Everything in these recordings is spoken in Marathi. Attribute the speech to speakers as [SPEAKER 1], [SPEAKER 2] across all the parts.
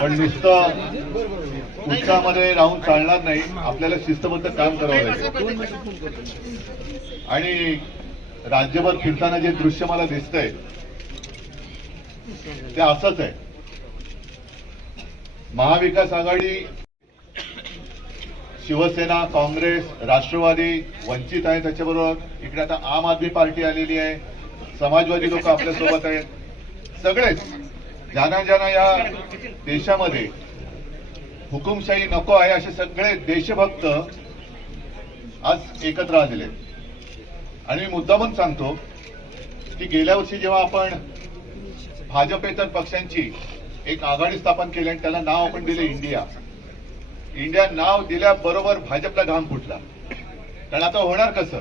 [SPEAKER 1] पण नुसतं उत्साहामध्ये राहून चालणार नाही आपल्याला शिस्तबद्ध काम करावं लागेल आणि राज्यभर फिरताना जे दृश्य मला दिसतंय ते असंच आहे महाविकास आघाडी शिवसेना काँग्रेस राष्ट्रवादी वंचित आहे त्याच्याबरोबर इकडे आता आम आदमी पार्टी आलेली आहे समाजवादी लोक आपल्यासोबत आहेत सगळेच जाना ज्यांना या देशामध्ये हुकुमशाही नको आहे असे सगळे देशभक्त आज एकत्र आलेले आणि मी पण सांगतो की गेल्या वर्षी जेव्हा आपण भाजपेतर पक्षांची एक आघाडी स्थापन केली आणि त्याला नाव आपण दिले इंडिया इंडिया नाव दिल्याबरोबर भाजपला घाम फुटला कारण आता होणार कसं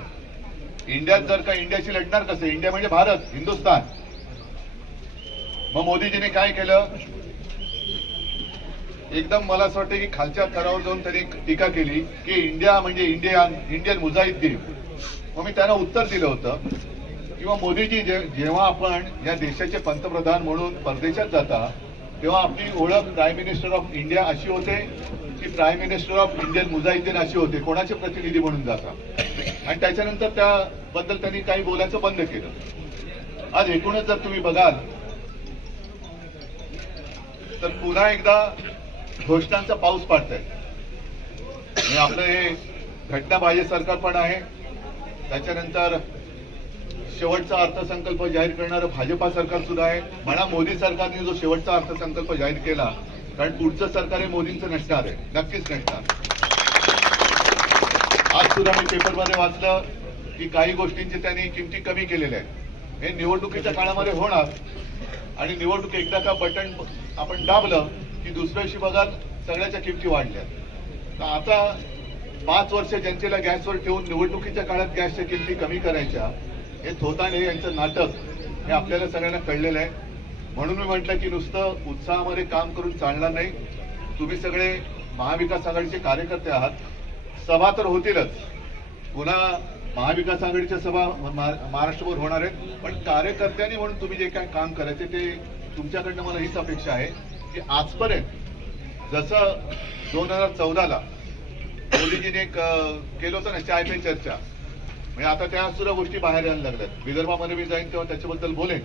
[SPEAKER 1] इंडियात जर का इंडियाशी लढणार कसं इंडिया म्हणजे भारत हिंदुस्थान मग मोदीजीने काय केलं एकदम मला असं वाटतं की खालच्या थरावर जाऊन त्यांनी टीका केली की इंडिया म्हणजे इंडियन इंडियन मुजाहिद्दीन मग मी त्यांना उत्तर दिलं होतं किंवा मोदीजी जेव्हा आपण या देशाचे पंतप्रधान म्हणून परदेशात जाता तेव्हा आपली ओळख प्राईम मिनिस्टर ऑफ इंडिया अशी होते की prime minister of Indian Mujahideen अशी होते कोणाचे प्रतिनिधी म्हणून जाता आणि त्याच्यानंतर त्याबद्दल त्यांनी काही बोलायचं बंद केलं आज एकूणच जर तुम्ही बघाल तर पुन्हा एकदा घोषणांचा पाऊस पाडत आणि आपलं हे घटनाबाह्य सरकार पण आहे त्याच्यानंतर शेवटचा अर्थसंकल्प जाहीर करणारं भाजपा सरकार सुद्धा आहे म्हणा मोदी सरकारने जो शेवटचा अर्थसंकल्प जाहीर केला कारण पुढचं सरकार हे मोदींचं नसणार आहे नक्कीच नसणार आज सुद्धा मी पेपरमध्ये वाचलं की काही गोष्टींची त्यांनी किमती कमी केलेल्या आहेत हे निवडणुकीच्या काळामध्ये होणार आणि निवडणूक एकदा का बटन आपण दाबलं की दुसऱ्याशी दिवशी बघा सगळ्याच्या किमती वाढल्या तर आता पाच वर्ष जनतेला गॅसवर ठेवून निवडणुकीच्या काळात गॅसच्या किमती कमी करायच्या हे थोताने यांचं नाटक हे आपल्याला सगळ्यांना कळलेलं आहे म्हणून मी म्हटलं की नुसतं उत्साहामध्ये काम करून चालणार नाही तुम्ही सगळे महाविकास आघाडीचे कार्यकर्ते आहात सभा तर होतीलच पुन्हा महाविकास आघाडीच्या सभा महाराष्ट्रभर होणार आहेत पण कार्यकर्त्यांनी म्हणून तुम्ही जे काय काम करायचे ते तुमच्याकडनं मला हीच अपेक्षा आहे की आजपर्यंत जसं दोन हजार चौदाला मोदीजीने केलं होतं ना चाय पे चर्चा म्हणजे आता त्या सुद्धा गोष्टी बाहेर यायला लागल्यात विदर्भामध्ये मी जाईन तेव्हा त्याच्याबद्दल बोलेन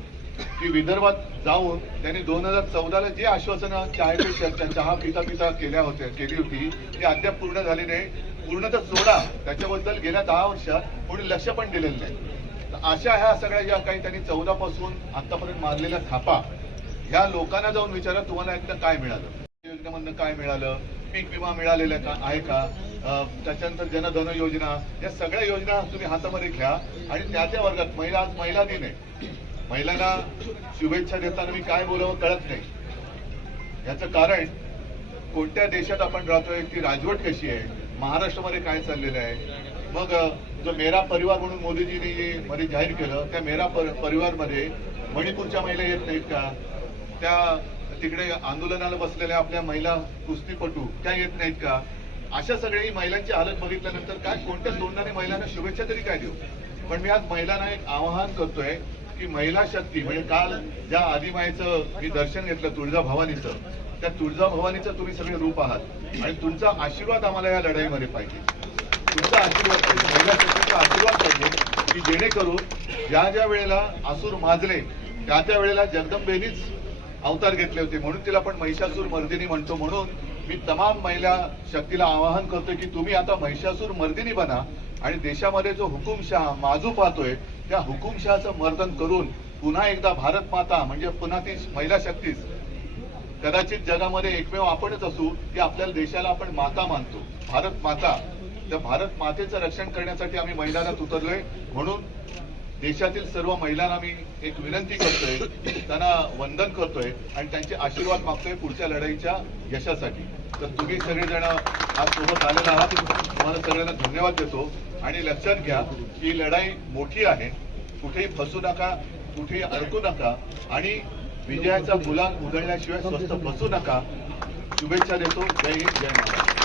[SPEAKER 1] की विदर्भात जाऊन त्यांनी दोन हजार चौदाला जी आश्वासनं चाय पे चर्चा चहा पिता पिता केल्या होत्या केली होती ती अद्याप पूर्ण झाली नाही पूर्ण तर सोडा त्याच्याबद्दल गेल्या दहा वर्षात कोणी लक्ष पण दिलेलं नाही अशा ह्या सगळ्या ज्या काही त्यांनी चौदापासून पासून आतापर्यंत मारलेल्या थापा ह्या लोकांना जाऊन विचारा तुम्हाला एकदा काय मिळालं योजनेमधनं काय मिळालं पीक विमा मिळालेला का आहे का त्याच्यानंतर जनधन योजना या सगळ्या योजना तुम्ही हातामध्ये घ्या आणि त्या त्या वर्गात महिला आज महिला दिन आहे महिलांना शुभेच्छा देताना मी काय बोलावं कळत नाही याचं कारण कोणत्या देशात आपण राहतोय ती राजवट कशी आहे महाराष्ट्रामध्ये काय चाललेलं आहे मग जो मेरा परिवार म्हणून मोदीजीने मध्ये जाहीर केलं त्या मेरा परिवारमध्ये मणिपूरच्या महिला येत नाहीत का त्या तिकडे आंदोलनाला बसलेल्या आपल्या महिला कुस्तीपटू त्या येत नाहीत का अशा सगळ्या महिलांची हालत बघितल्यानंतर काय कोणत्या तोंडाने महिलांना शुभेच्छा तरी काय देऊ पण मी आज महिलांना एक आवाहन करतोय की महिला शक्ती म्हणजे काल ज्या आदिमाईचं मी दर्शन घेतलं तुळजा भवानीचं त्या तुळजा भवानीचं तुम्ही सगळे रूप आहात आणि तुमचा आशीर्वाद आम्हाला या लढाईमध्ये पाहिजे तुमचा आशीर्वाद पाहिजे महिला शक्तीचा आशीर्वाद पाहिजे की जेणेकरून ज्या ज्या वेळेला आसूर माजले त्या त्या वेळेला जगदंबेनीच अवतार घेतले होते म्हणून तिला आपण महिषासूर मर्दिनी म्हणतो म्हणून मी तमाम महिला शक्तीला आवाहन करतोय की तुम्ही आता महिषासूर मर्दिनी बना आणि देशामध्ये जो हुकुमशहा माजू पाहतोय त्या हुकुमशहाचं मर्दन करून पुन्हा एकदा भारत माता म्हणजे पुन्हा ती महिला शक्तीच कदाचित जगामध्ये एकमेव आपणच असू की आपल्या देशाला आपण माता मानतो भारत माता त्या भारत मातेचं रक्षण करण्यासाठी आम्ही महिलांना उतरलोय म्हणून देशातील सर्व महिलांना मी एक विनंती करतोय त्यांना वंदन करतोय आणि त्यांचे आशीर्वाद मागतोय पुढच्या लढाईच्या यशासाठी तर तुम्ही सगळेजण आज सोबत आलेला आहात तुम्हाला सगळ्यांना धन्यवाद देतो आणि लक्षात घ्या की लढाई मोठी आहे कुठेही फसू नका कुठेही अडकू नका आणि विजयाचा मुलांक उधळल्याशिवाय स्वस्त बसू नका शुभेच्छा देतो जय हिंद जय महाराष्ट्र